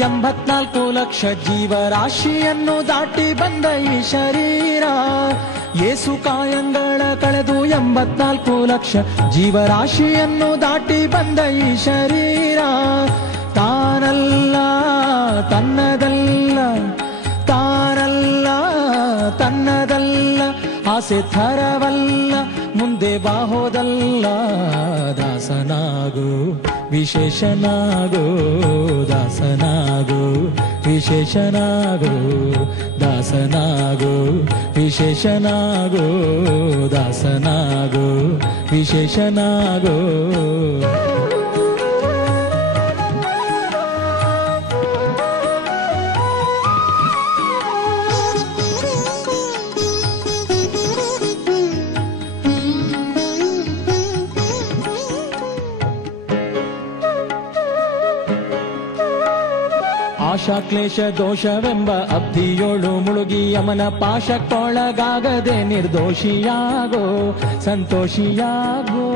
84 ಲಕ್ಷ ಜೀವರಾಶಿಯನ್ನು ದಾಟಿ ಬಂದ ಈ ಶರೀರ. ಯೇಸು ಕಾಯಂಗಳ ಕಳೆದು 84 ಲಕ್ಷ ಜೀವರಾಶಿಯನ್ನು ದಾಟಿ ಬಂದ ಈ ಶರೀರ. ತಾನಲ್ಲ ತನ್ನದಲ್ಲ, ತಾನಲ್ಲ ತನ್ನದಲ್ಲ, ಆಸೆ ಥರವಲ್ಲ, ಮುಂದೆ ಬಾಹೋದಲ್ಲ. ದಾಸನಾಗು ವಿಶೇಷನಾಗು, ದಾಸನಾಗು ವಿಶೇಷನಾಗು, ದಾಸನಾಗು ವಿಶೇಷನಾಗು, ದಾಸನಾಗು ವಿಶೇಷನಾಗು. ಆಶಾ ಕ್ಲೇಶ ದೋಷವೆಂಬ ಅಬ್ಧಿಯೋಳು ಮುಳುಗಿ ಯಮನ ಪಾಶಕ್ಕೊಳಗಾಗದೆ ನಿರ್ದೋಷಿಯಾಗೋ, ಸಂತೋಷಿಯಾಗೋ.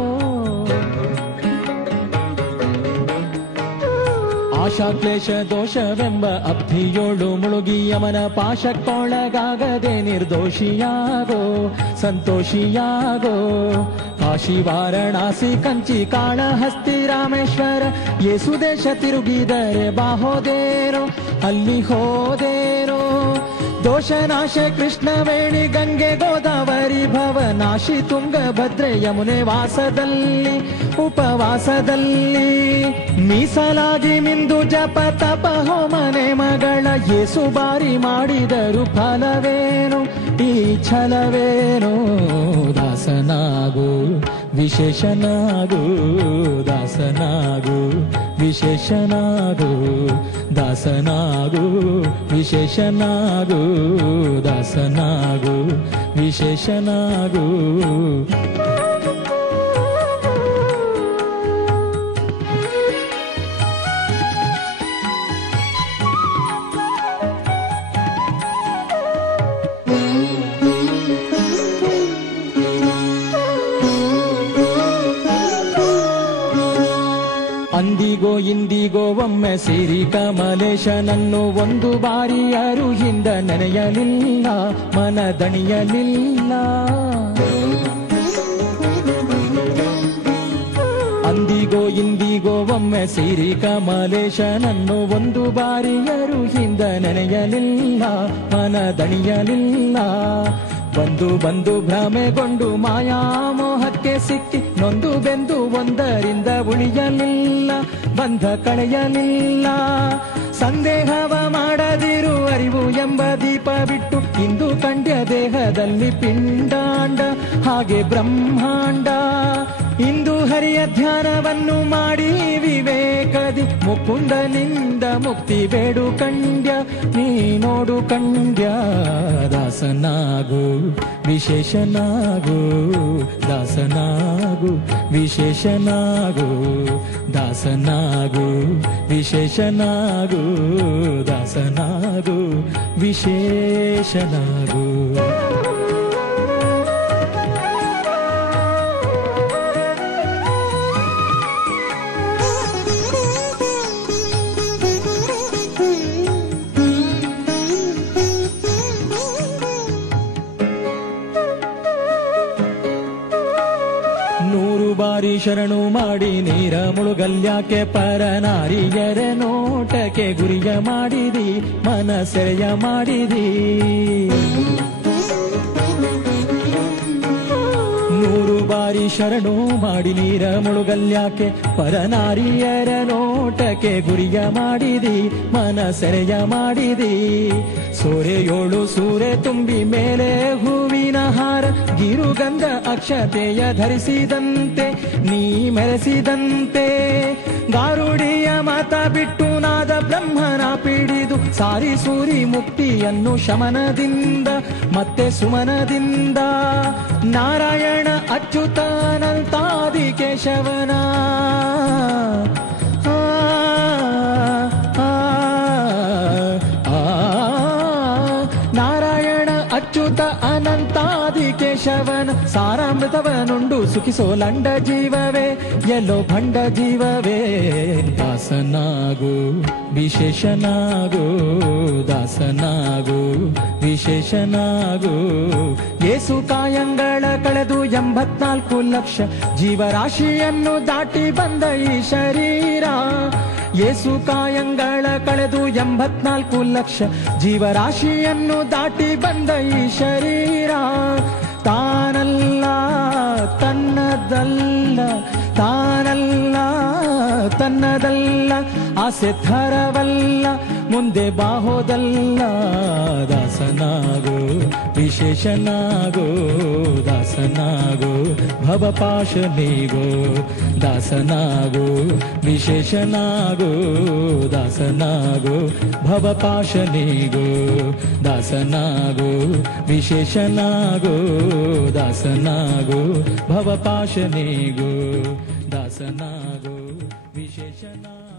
ಆಶಾ ಕ್ಲೇಶ ದೋಷವೆಂಬ ಅಬ್ಧಿಯೋಳು ಮುಳುಗಿ ಯಮನ ಪಾಶಕ್ಕೊಳಗಾಗದೆ ನಿರ್ದೋಷಿಯಾಗೋ, ಸಂತೋಷಿಯಾಗೋ. ಕಾಶಿ ವಾರಣಾಸಿ ಕಂಚಿ ಕಾಳಹಸ್ತಿ ರಾಮೇಶ್ವರ ಯೇಸು ದೇಶ ತಿರುಗಿದರೆ ಬಾಹೋದೇನೋ, ಅಲ್ಲಿ ಹೋದೇನೋ. ದೋಷನಾಶ ಕೃಷ್ಣವೇಣಿ ಗಂಗೆ ಗೋದಾವರಿ ಭವನಾಶಿ ತುಂಗಭದ್ರೆ ಯಮುನೆ ವಾಸದಲ್ಲಿ ಉಪವಾಸದಲ್ಲಿ ಮೀಸಲಾಗಿ ಮಿಂದು ಜಪ ತಪ ಹೋಮನೆ ಮಗಳ ಯೇಸು ಬಾರಿ ಮಾಡಿದರು ಫಲವೇನು ಈ ಛಲವೇನು. ದಾಸನಾಗು ವಿಶೇಷನಾಗು, ದಾಸನಾಗು ವಿಶೇಷನಾಗು, ದಾಸನಾಗು ವಿಶೇಷನಾಗು, ದಾಸನಾಗು ವಿಶೇಷನಾಗು. ಅಂದಿಗೋ ಇಂದಿಗೋ ಒಮ್ಮೆ ಸಿರಿ ಕಮಲೇಶನನ್ನು ಒಂದು ಬಾರಿ ಯಾರು ಹಿಂದ ನೆನೆಯಲಿಲ್ಲ, ಮನದಣಿಯಲಿಲ್ಲ. ಅಂದಿಗೋ ಇಂದಿಗೋ ಒಮ್ಮೆ ಸಿರಿ ಕಮಲೇಶನನ್ನು ಒಂದು ಬಾರಿ ಯಾರು ಹಿಂದ ನೆನೆಯಲಿಲ್ಲ, ಮನದಣಿಯಲಿಲ್ಲ. ಬಂದು ಬಂದು ಭ್ರಮೆಗೊಂಡು ಮಾಯಾಮೋಹಕ್ಕೆ ಸಿಕ್ಕಿ ನೊಂದು ಬೆಂದು ಒಂದರಿಂದ ಉಳಿಯಲಿಲ್ಲ, ಬಂಧ ಕಳೆಯಲಿಲ್ಲ. ಸಂದೇಹವ ಮಾಡದಿರು ಅರಿವು ಎಂಬ ದೀಪ ಬಿಟ್ಟು ಇಂದು ಕಂಡ್ಯ ದೇಹದಲ್ಲಿ ಪಿಂಡಾಂಡ ಹಾಗೆ ಬ್ರಹ್ಮಾಂಡ. ಇಂದು ಹರಿಯ ಧ್ಯಾನವನ್ನು ಮಾಡಿ ವಿವೇಕದಿ ಮುಕುಂದನಿಂದ ಮುಕ್ತಿ ಬೇಡು ಕಂಡ್ಯ, ನೀ ನೋಡು ಕಂಡ್ಯ. ದಾಸನಾಗು ವಿಶೇಷನಾಗು, ದಾಸನಾಗು ವಿಶೇಷನಾಗು, ದಾಸನಾಗು ವಿಶೇಷನಾಗು, ದಾಸನಾಗು ವಿಶೇಷನಾಗು. ಬಾರಿ ಶರಣು ಮಾಡಿ ನೀರ ಮುಳುಗಲ್ಯಾಕೆ ಪರನಾರಿಯರ ನೋಟಕ್ಕೆ ಗುರಿಯ ಮಾಡಿದಿ, ಮನಸೆರೆಯ ಮಾಡಿದಿ. ನೂರು ಬಾರಿ ಶರಣು ಮಾಡಿ ನೀರ ಮುಳುಗಲ್ಯಾಕೆ ಪರನಾರಿಯರ ನೋಟಕ್ಕೆ ಗುರಿಯ ಮಾಡಿದಿ, ಮನಸೆರೆಯ ಮಾಡಿದಿ. ಸೂರೆಯೋಳು ಸೂರೆ ತುಂಬಿ ಮೇಲೆ ಹೂವಿನ ಹಾರ ಗಿರುಗಂಧ ಅಕ್ಷತೆಯ ಧರಿಸಿದಂತೆ ನೀ ಮೆರೆಸಿದಂತೆ. ಗಾರುಡಿಯ ಮಾತ ಬಿಟ್ಟು ನಾದ ಬ್ರಹ್ಮನ ಪಿಡಿದು ಸಾರಿ ಸೂರಿ ಮುಕ್ತಿಯನ್ನು ಶಮನದಿಂದ ಮತ್ತೆ ಸುಮನದಿಂದ. ನಾರಾಯಣ ಅಚ್ಯುತಾನಂತಾದಿ ಕೇಶವನ ನಾರಾಯಣ ಅಚ್ಯುತ ಅನಂತಾದಿ ಕೇಶವನ ಸಾರಾಮೃತ ಭವನುಂಡು ಸುಖಿಸೋಲಂಡ ಜೀವವೇ ಎಲ್ಲೋ ಭಂಡ ಜೀವವೇ ದಾಸನಾಗು ವಿಶೇಷನಾಗು ದಾಸನಾಗು ವಿಶೇಷನಾಗು ಯೇಸು ಕಾಯಂಗಳ ಕಳೆದು 84 ಲಕ್ಷ ಜೀವರಾಶಿಯನ್ನು ದಾಟಿ ಬಂದ ಈ ಶರೀರ ಯೇಸು ಕಾಯಂಗಳ ಕಳೆದು 84 ಲಕ್ಷ ಜೀವರಾಶಿಯನ್ನು ದಾಟಿ ಬಂದ ಈ ಶರೀರ ತಾನಲ್ಲ ತನ್ನದಲ್ಲ ತಾನಲ್ಲ ತನ್ನದಲ್ಲ ಆಸೆ ಥರವಲ್ಲ ಮುಂದೆ ಬಾಹೋದಲ್ಲ ದಾಸನಾಗೋ ವಿಶೇಷನಾಗೋ ದಾಸನಾಗೋ ಭವಪಾಶನಿಗೋ ದಾಸನಾಗೋ ವಿಶೇಷನಾಗೋ ದಾಸನಾಗೋ ಭವಪಾಶನಿಗೋ ದಾಸನಾಗೋ ವಿಶೇಷನಾಗೋ ದಾಸನಾಗೋ ಭವಪಾಶನಿಗೋ ದಾಸನಾಗೋ ವಿಶೇಷನಾಗೋ